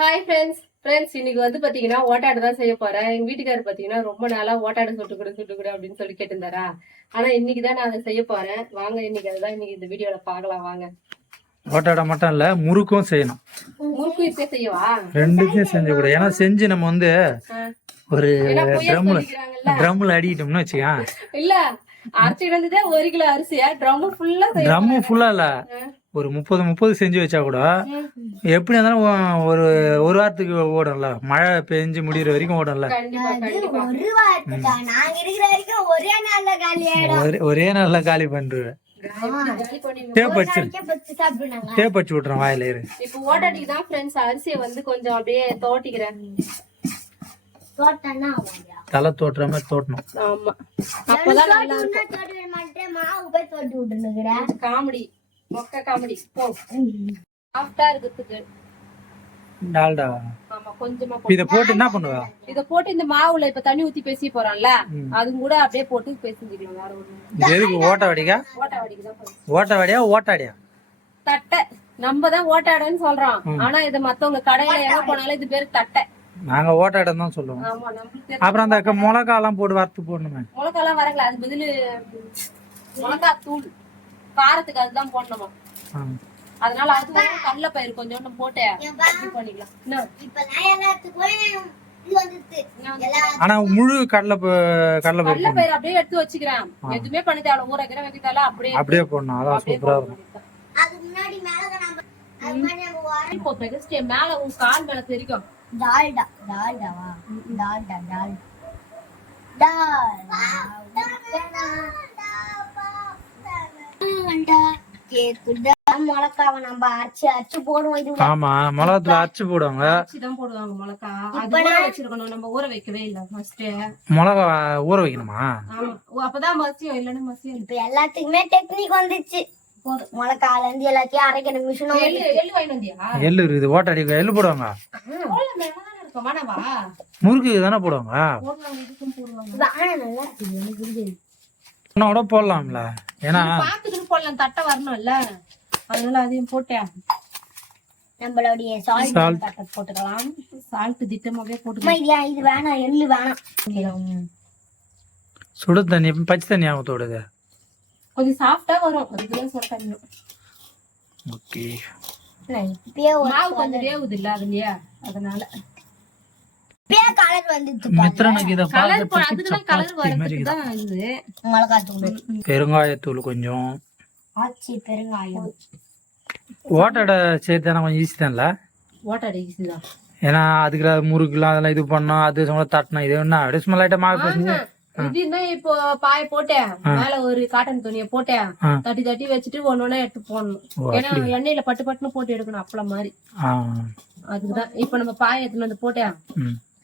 Hi friends இன்னைக்கு வந்து பாத்தீங்கன்னா ஓட்டாடு தான் செய்ய போறேன். எங்க வீட்டுக்காரர் பாத்தீங்கன்னா ரொம்ப நாளா ஓட்டாடு சுட்டு கொடு அப்படின்னு சொல்லி கேட்டிருந்தாரா. ஆனா இன்னைக்கு தான் நான் அதை செய்ய போறேன். வாங்க இன்னைக்கு அதுதான் இன்னைக்கு இந்த வீடியோல பாக்கலாம் வாங்க. ஓட்டாடை மட்டும் இல்ல முறுக்கும் செய்யணும். முறுக்கும் இப்ப செய்யவா? ரெண்டுத்தையும் செஞ்சு கூட. ஏன்னா செஞ்சு நம்ம வந்து ஒரு ட்ரம்ல அடிக்கிட்டோம்னு வச்சுக்கா. இல்ல அரைச்சிட்டு வந்ததே 1 கிலோ அரிசியா ட்ரம் ஃபுல்லா இல்ல ஒரு 30 செஞ்சு வச்சா கூட எப்படி இருந்தாலும் ஒரு வாரத்துக்கு ஓடும்ல. மழை பெஞ்சு முடிகிற வரைக்கும் ஓடும்ல. ஒரே நாள்ல காலி பண்றேன். தேப்பச்சு விட்டுறேன் வாயில. இப்ப ஓட்டாட்டிக்கு தான் ஃப்ரெண்ட்ஸ் அரிசியை வந்து கொஞ்சம் அப்படியே தோட்டிக்கிறேன். தலை தோட்டுற மாதிரி தோட்டணும். ஆமா அப்பதான் நல்லா இருக்கும். காமெடி மொக்க காமெடி போ. சாஃப்ட்டா இருக்குதுக்கு டால்டா. ஆமா கொஞ்சமா இத போட்டு என்ன பண்ணுவா? இத போட்டு இந்த மாவுல இப்ப தண்ணி ஊத்தி பேசி போறோம்ல, அது கூட அப்படியே போட்டு பேசிக்கலாம். வேற ஒண்ணு. இது எதுக்கு ஓட்ட வடிக்கா? ஓட்ட வடிக்கு தான். ஓட்ட வடியா ஓட்டாடியா? தட்டை. நம்ம தான் ஓட்டாடன்னு சொல்றோம். ஆனா இது மத்தவங்க கடையில எங்க போனாலும் இது பேரு தட்டை. நாங்க ஓட்டாடம் தான் சொல்லுவோம். ஆமா நமக்கு. அப்புறம் அந்த மிளகாய் எல்லாம் போட்டு வறுத்து போடணுமே. மிளகாய் எல்லாம் வரல, அது பதிலு மிளகாய் தூள். காரத்துக்கு அதுதான் போடணுமா. அதனால அது கடலை பயிர் கொஞ்சம் போட்டு பண்ணிக்கலாம். ஆனா முழு கடலை பயிர் அப்படியே எடுத்து வச்சுக்கிறேன். எதுவுமே பண்ணி தேவை ஊற வைக்க தேவை. அப்படியே போடணும். அதான் சூப்பரா இருக்கும். மேல உன் கால் மேல தெரியும். மிளகாவை நம்ம அரைச்சு போடுவோம். ஆமா மிளகாத்துல அரைச்சு போடுவாங்க. போடுவாங்க மிளகா. அது வச்சிருக்கணும், நம்ம ஊற வைக்கவே இல்ல. மிளகா ஊற வைக்கணுமா? அப்பதான் மசியும், இல்லன்னா மசியும். இப்ப எல்லாத்துக்குமே டெக்னிக் வந்துச்சு. மிளகால இருந்து எல்லாத்தையும் அரைக்கணும். மிஷினும் எள்ளு இருக்குது. ஓட்டாடி எள்ளு போடுவாங்க. முறுக்கு தானே போடுவாங்க. கூட போடலாம்ல. ஏன்னா பாத்துக்கிட்டு போடலாம். தட்டை வரணும்ல, அதனால அதையும் போட்டேன். நம்மளுடைய சால்ட் போட்டுக்கலாம். சால்ட் திட்டமாவே போட்டுக்கலாம். இது வேணாம், எள்ளு வேணாம். சுடு தண்ணி பச்சை தண்ணி ஆகத்தோடுது. கொஞ்சம் சாஃப்டா வரும். அதுக்குதான் சொல்றேன். ஓகே. மாவு கொஞ்சம் வேவுது இல்ல அதுலயே, அதனால பெருங்காயத்தூள் கொஞ்சம். பெருங்காயம் ஓட்டாடை சேர்த்தா கொஞ்சம் ஈஸி தான்ல. ஓட்டாடை ஈஸி தான். ஏன்னா அதுக்கு முறுக்குலாம் அதெல்லாம் இது பண்ணோம். அது தட்டணும். இது என்ன அப்படியே ஸ்மெல் ஆயிட்ட மாவு பேசுங்க. இதுன்னா இப்போ பாய போட்டேன், மேல ஒரு காட்டன் துணிய போட்டேன், தட்டி தட்டி வச்சுட்டு ஒன்னொன்னா எடுத்து போடணும். ஏன்னா எண்ணெயில பட்டுன்னு போட்டு எடுக்கணும் அப்பளம் மாதிரி. அதுக்குதான் இப்ப நம்ம பாய எடுத்துன்னு வந்து போட்டேன்,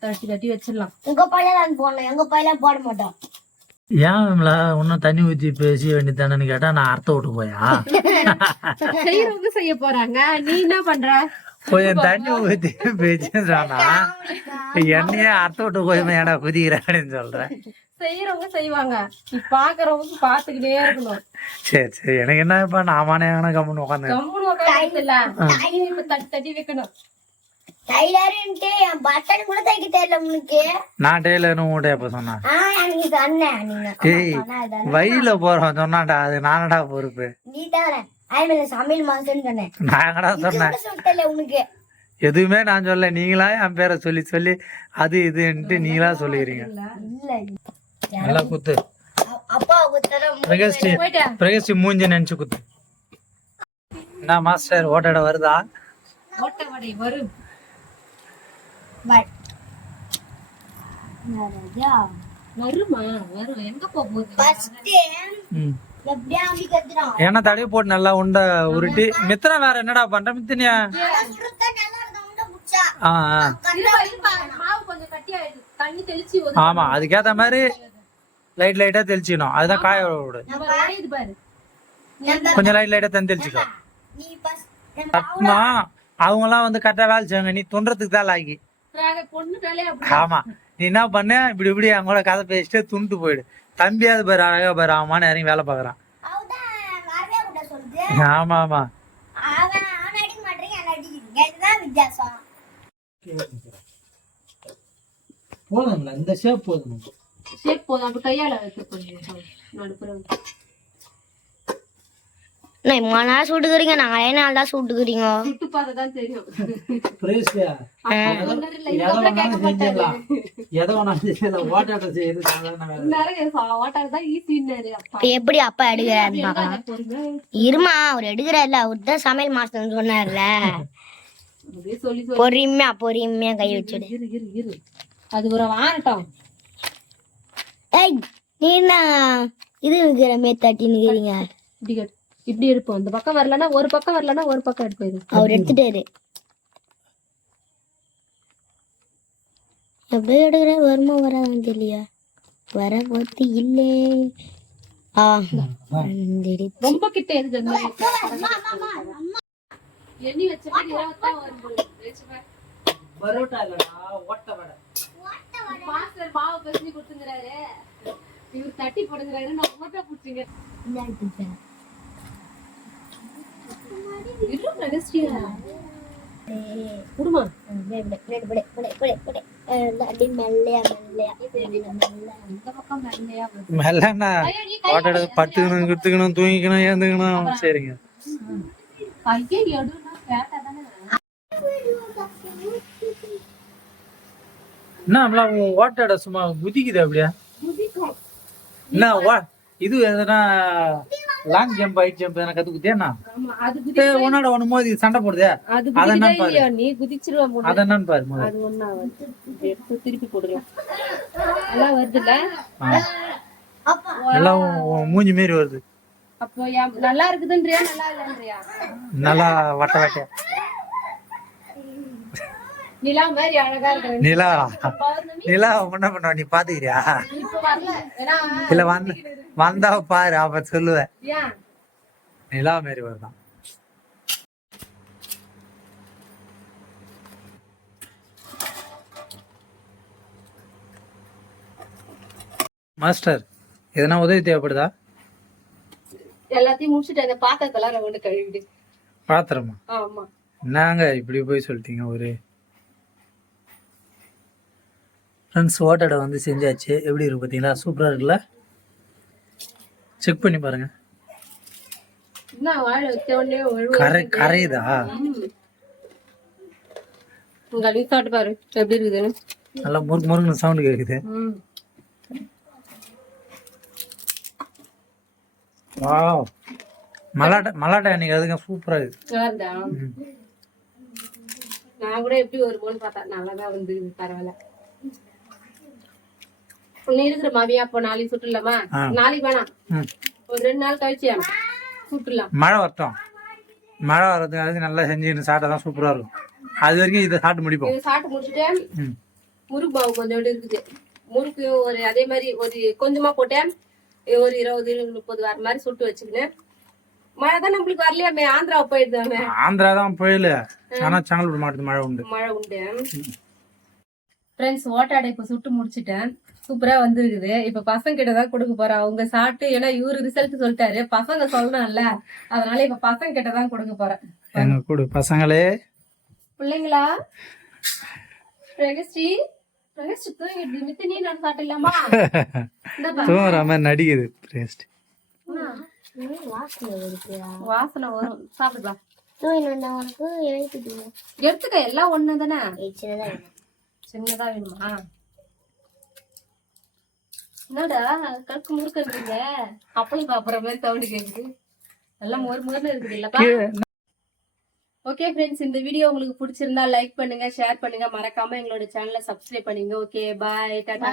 தட்டி தட்டி வச்சிடலாம். உங்க பையன் போடணும், எங்க பையன் போட மாட்டோம். ஏன் இன்னும் தண்ணி ஊத்தி பேச வேண்டியதானு கேட்டா நான் அர்த்தம் விட்டு போயா? செய்யறவங்க செய்ய போறாங்க, நீ என்ன பண்ற? கொஞ்சம் தண்ணி ஊத்தி பேசுறானா எண்ணெயே அர்த்தம் விட்டு போய் ஏடா குதிக்கிறான்னு சொல்றேன். செய்யறவங்க செய்வாங்க, பாக்குறவங்க பாத்துக்கிட்டே இருக்கணும். சரி எனக்கு என்ன இப்ப நாமானே கம்முன்னு உட்காந்து தட்டி தட்டி வைக்கணும். நான் டெய்லரும் ஊட்ட சொன்னா வயல போறோம் சொன்னாடா. அது நானடா பொறுப்பு. நாங்கடா சொன்னேன். எதுவுமே நான் சொல்ல, நீங்களா என் பேரை சொல்லி சொல்லி அது இதுன்ட்டு நீங்களா சொல்லிக்கிறீங்க. நல்லா குத்து. பிரகஸ்டி மூஞ்சி நினைச்சு குத்து. என்ன மாஸ்டர் ஓட்டாட வருதா? ஓட்டவடை வரும். ஏன்னா தடவை போட்டு நல்லா உண்டை உருட்டி. மித்திர வேற என்னடா பண்ற மித்தினியா? ஆமா அதுக்கேத்த மாதிரி லைட்டா தெளிச்சுக்கணும். அதுதான் காய விடு. கொஞ்சம் லைட்டா தண்ணி தெளிச்சுக்கோ. அவங்க எல்லாம் வந்து கரெக்டா வேலை செய்வாங்க. நீ துன்றதுக்கு தான் லாகி. ஆமா நீ என்ன பண்ண, இப்படி அவங்களோட கதை பேசிட்டு துண்டு போயிடு. தம்பியாவது பாரு அழகா பாரு, அவமான இறங்கி வேலை பாக்குறான். ஆமா போதுங்களா இந்த ஷேப் போதும். ஷேப் போதும். அப்ப கையால வைக்க கொஞ்சம் நடுப்புற இம்மா நாள் சுட்டுக்கிறீங்க, நாங்களே நாள் தான் சுட்டுக்கிறீங்க. சுட்டு பார்த்தாதான் தெரியும். பிரேஸ்லியா ஒண்ணும் இல்ல, எதை இதுக்கப்புறம் கேட்க வேணாலும் மாட்டாரு. செஞ்சிடலாம். எதை வேணாலும் செய்யலாம். ஓட்டாட்ட செய்யறது சாதாரண வேலை. நிறைய ஓட்டாதான் ஈஸின்னாரு அப்பா. இப்ப எப்படி அப்பா எடுக்கிறாருன்னு பார்க்கலாம். பொறுமையா இருமா, அவர் எடுக்கிறாருல, அவர் தான் சமையல் மாஸ்டர்னு சொன்னார்ல. அப்படியே சொல்லி சொல்லி பொறுமையா கை வச்சுடு. இரு அது ஒரு வாரட்டும். ஏய், நீ என்ன இது இருக்கிற மேத்தாட்டி நிக்கிறீங்க? இப்படி கட்டு. இப்படி எடுப்போம். அந்த பக்கம் வரலன்னா ஒரு பக்கம் எடுப்போம். அவர் எடுத்துட்டாரு. அப்படியே எடுக்கிற வருமா வராதுன்னு தெரியலையா? வர போத்து இல்லை. ரொம்ப கிட்ட எதுக்கு அந்த மாதிரி? எண்ணி வச்ச மாதிரி இருபத்தான் வரும் போல. பரோட்டா இல்லடா, ஓட்ட வடை. மாஸ்டர் மாவு பிசைஞ்சு கொடுத்துங்கிறாரு, இவர் தட்டி போடுங்கிறாரு, நான் ஓட்டா பிடிச்சிங்க. குடுமா மெல்லண்ணா ஓட்ட பத்துக்கணும், குத்துக்கணும், தூங்கிக்கணும், ஏந்துக்கணும். சரிங்க. என்ன ஓட்டாட சும்மா குதிக்குது அப்படியா? என்ன இது எதனா லாங் ஜம்ப், ஹைட் ஜம்ப் எதனா கத்துக்குதியா? உன்னோட ஒண்ணு மோதி சண்டை போடுதே, அது என்னன்னு பாரு. நீ குதிச்சிருவா. அது என்னன்னு பாரு. அது ஒண்ணா எடுத்து திருப்பி போடுறேன். எல்லாம் வருதுல்ல, எல்லாம் மூஞ்சி மாரி வருது. அப்போ நல்லா இருக்குதுன்றியா நல்லா இல்லன்றியா? நல்லா வட்ட வட்ட நிலா மாதிரி அழகா இருக்கு. நிலா நிலா என்ன பண்ணுவ நீ பாத்துக்கிறியா? இப்ப வரல, ஏன்னா இல்ல வந்தா பாரு, அப்ப சொல்லுவேன். ஏன் நிலா மாரி வருதான். மாஸ்டர் எதனா உதவி தேவைப்படுதா? எல்லாத்தையும் முடிச்சுட்டு அந்த பாத்திரத்தெல்லாம் நான் கொண்டு கழுவிடு. பாத்திரமா? ஆமா. என்னங்க இப்படி போய் சொல்லிட்டீங்க. ஒரு ஃப்ரெண்ட்ஸ் ஓட்டாடை வந்து செஞ்சாச்சு. எப்படி இருக்கு பார்த்தீங்களா? சூப்பராக இருக்குல்ல? செக் பண்ணி பாருங்க. என்ன வாழை வச்ச உடனே கரையுதா? உங்க அள்ளி சாப்பிட்டு பாரு எப்படி இருக்குதுன்னு. நல்லா முருகுன்னு சவுண்டு கேட்குது. வாவ், மலாட்டா இன்னைக்கு அதுங்க சூப்பரா இருக்கு. நான் கூட எப்படி வருமோன்னு பார்த்தா நல்லாதான் வந்து பரவாயில்ல. ஒண்ணு இருக்கிற மாவியா, அப்போ நாளைக்கு சுட்டுலாமா? நாளைக்கு வேணாம், ஒரு 2 நாள் கழிச்சு சுட்டுலாம். மழை வரட்டும். மழை வர்றதுக்கு அதுக்கு நல்லா செஞ்சு சாப்பிட்டா சூப்பரா இருக்கும். அது வரைக்கும் இதை சாப்பிட்டு முடிப்போம். இதை சாப்பிட்டு முடிச்சுட்டு முறுக்கு மாவு கொஞ்சோண்டு இருக்குது. முறுக்கு ஒரு அதே மாதிரி ஒரு கொஞ்சமா போட்டேன். ஒரு 20-30 வர மாதிரி சுட்டு வச்சுக்கினேன். மழை தான் நம்மளுக்கு வரலையாமே, ஆந்திராவை போயிடுதாமே. ஆந்திரா தான் போயில, ஆனா செங்கல்பட்டு மாவட்டத்து மழை உண்டு. மழை உண்டு. ஃப்ரெண்ட்ஸ் ஓட்டாடை இப்ப சுட்டு முடிச்சுட்டேன். சூப்பரா வந்துருக்குது. இப்ப பசங்க கிட்ட தான் கொடுக்க போறேன். அவங்க சாப்பிட்டு, ஏன்னா இவரு ரிசல்ட் சொல்லிட்டாரு, பசங்க சொல்லணும்ல, அதனால இப்ப பசங்க கிட்ட தான் கொடுக்க போறேன். எங்க கூட பசங்களே பிள்ளைங்களா, பிரகஸ்ரீ தூங்கிட்டு மித்து, நீ நான் சாப்பிடலாமா? தூங்குற மாதிரி நடிக்குது. வாசனை வரும், சாப்பிடுவா. உனக்கு எடுத்துக்க, எல்லாம் ஒண்ணு தானே. சின்னதா வேணுமா? என்னடா கழுக்கு முறுக்க இருக்குங்க, அப்பளம் சாப்பிடுற மாதிரி சவுண்ட் கேக்குது. எல்லாம் மொறுன்னு இருக்குது இல்லப்பா? ஓகே ஃப்ரெண்ட்ஸ், இந்த வீடியோ உங்களுக்கு பிடிச்சிருந்தா லைக் பண்ணுங்க, ஷேர் பண்ணுங்க, மறக்காம எங்களோட சேனலை சப்ஸ்கிரைப் பண்ணுங்க. ஓகே, பாய், டாடா.